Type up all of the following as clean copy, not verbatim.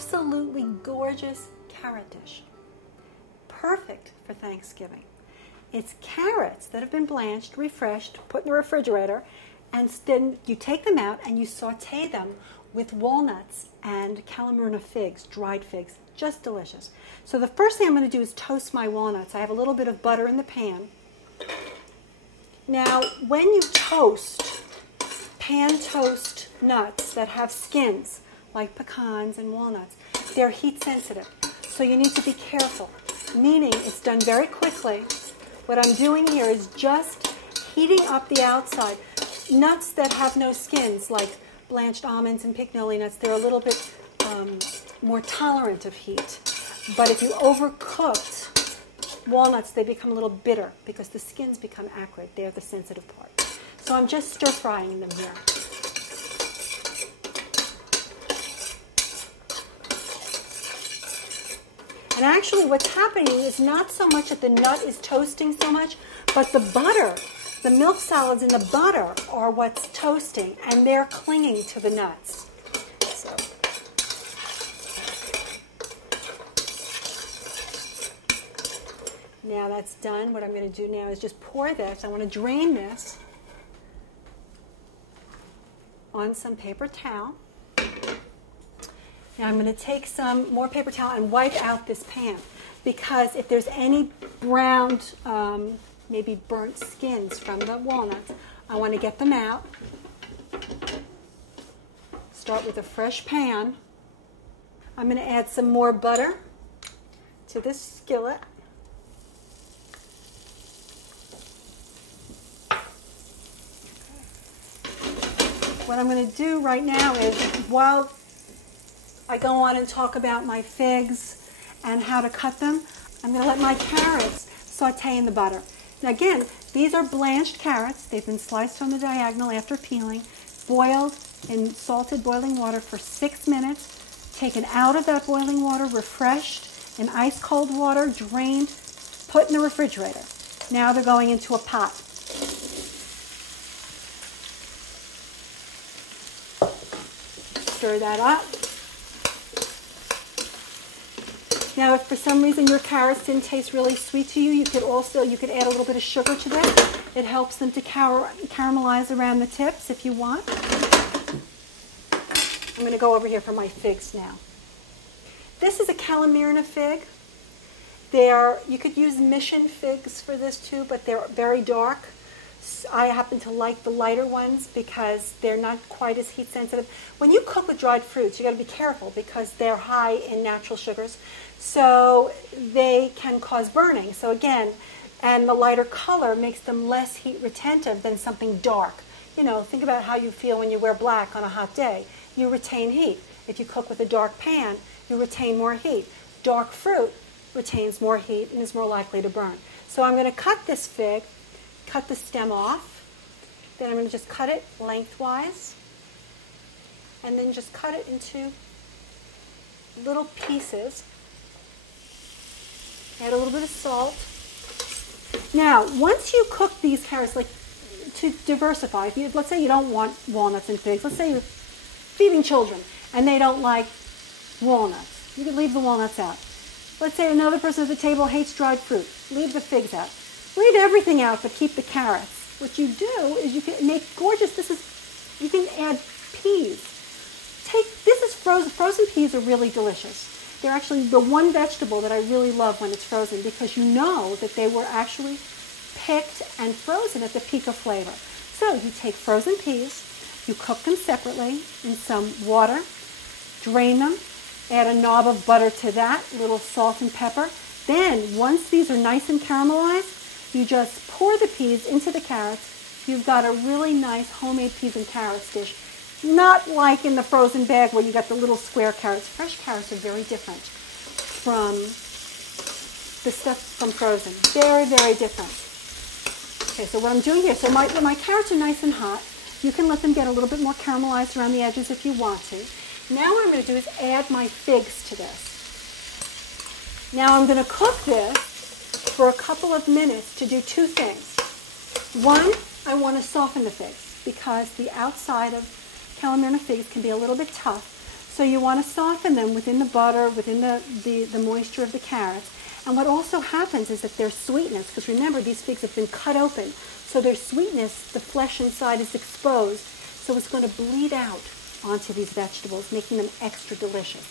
absolutely gorgeous carrot dish. Perfect for Thanksgiving. It's carrots that have been blanched, refreshed, put in the refrigerator, and then you take them out and you saute them with walnuts and Kalamurna figs, dried figs. Just delicious. So the first thing I'm going to do is toast my walnuts. I have a little bit of butter in the pan. Now, when you toast, pan toast nuts that have skins, like pecans and walnuts, they're heat sensitive. So you need to be careful, meaning it's done very quickly. What I'm doing here is just heating up the outside. Nuts that have no skins, like blanched almonds and pignoli nuts, they're a little bit more tolerant of heat. But if you overcooked walnuts, they become a little bitter because the skins become acrid. They're the sensitive part. So I'm just stir frying them here. And actually what's happening is not so much that the nut is toasting so much, but the butter, the milk solids in the butter are what's toasting, and they're clinging to the nuts. So. Now that's done. What I'm going to do now is just pour this. I want to drain this on some paper towel. Now I'm going to take some more paper towel and wipe out this pan, because if there's any browned, maybe burnt skins from the walnuts, I want to get them out. Start with a fresh pan. I'm going to add some more butter to this skillet. What I'm going to do right now is, while I go on and talk about my figs and how to cut them, I'm going to let my carrots saute in the butter. Now again, these are blanched carrots. They've been sliced on the diagonal after peeling, boiled in salted boiling water for 6 minutes, taken out of that boiling water, refreshed in ice cold water, drained, put in the refrigerator. Now they're going into a pot. Stir that up. Now, if for some reason your carrots didn't taste really sweet to you, you could add a little bit of sugar to this. It helps them to caramelize around the tips if you want. I'm going to go over here for my figs now. This is a Kalamurna fig. You could use mission figs for this too, but they're very dark. I happen to like the lighter ones because they're not quite as heat sensitive. When you cook with dried fruits, you got to be careful because they're high in natural sugars, so they can cause burning. So again, and the lighter color makes them less heat retentive than something dark. You know, think about how you feel when you wear black on a hot day. You retain heat. If you cook with a dark pan, you retain more heat. Dark fruit retains more heat and is more likely to burn. So I'm going to cut this fig. Cut the stem off. Then I'm going to just cut it lengthwise. And then just cut it into little pieces. Add a little bit of salt. Now, once you cook these carrots, like to diversify, let's say you don't want walnuts and figs. Let's say you're feeding children and they don't like walnuts. You can leave the walnuts out. Let's say another person at the table hates dried fruit. Leave the figs out. Leave everything out but keep the carrots. What you do is you can make gorgeous, you can add peas. This is frozen. Frozen peas are really delicious. They're actually the one vegetable that I really love when it's frozen, because you know that they were actually picked and frozen at the peak of flavor. So you take frozen peas, you cook them separately in some water, drain them, add a knob of butter to that, a little salt and pepper. Then, once these are nice and caramelized, you just pour the peas into the carrots. You've got a really nice homemade peas and carrots dish. Not like in the frozen bag where you got the little square carrots. Fresh carrots are very different from the stuff from frozen. Very, very different. Okay, so what I'm doing here, so when my carrots are nice and hot, you can let them get a little bit more caramelized around the edges if you want to. Now what I'm going to do is add my figs to this. Now I'm going to cook this for a couple of minutes to do two things. One, I want to soften the figs because the outside of Kalamurna figs can be a little bit tough. So you want to soften them within the butter, within the moisture of the carrots. And what also happens is that their sweetness, because remember, these figs have been cut open, so their sweetness, the flesh inside is exposed, so it's going to bleed out onto these vegetables, making them extra delicious.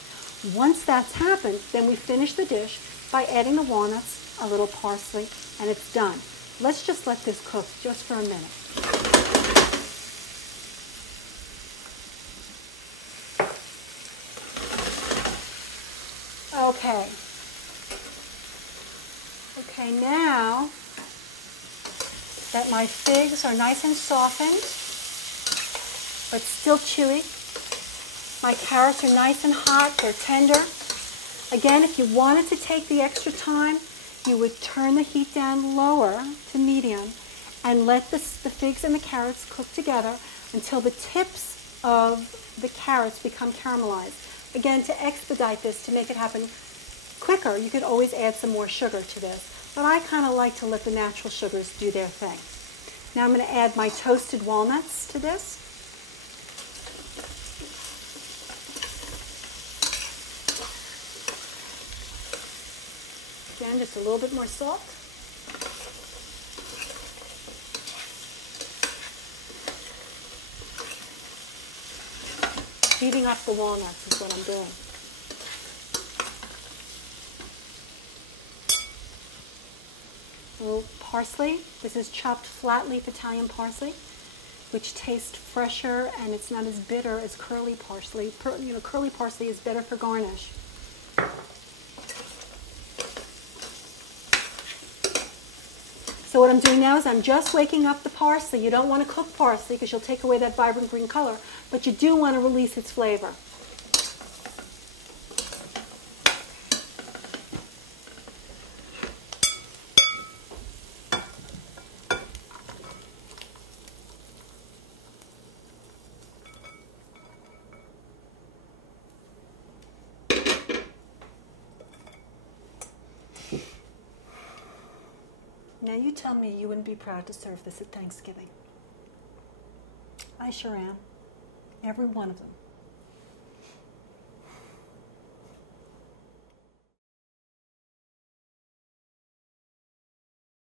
Once that's happened, then we finish the dish by adding the walnuts, a little parsley, and it's done. Let's just let this cook just for a minute. Okay. Okay, now that my figs are nice and softened, but still chewy, my carrots are nice and hot, they're tender. Again, if you wanted to take the extra time, you would turn the heat down lower to medium and let the figs and the carrots cook together until the tips of the carrots become caramelized. Again, to expedite this, to make it happen quicker, you could always add some more sugar to this. But I kind of like to let the natural sugars do their thing. Now I'm going to add my toasted walnuts to this. Again, just a little bit more salt. Heating up the walnuts is what I'm doing. A little parsley. This is chopped flat leaf Italian parsley, which tastes fresher and it's not as bitter as curly parsley. Curly parsley is better for garnish. So what I'm doing now is I'm just waking up the parsley. You don't want to cook parsley because you'll take away that vibrant green color, but you do want to release its flavor. Now you tell me you wouldn't be proud to serve this at Thanksgiving. I sure am. Every one of them.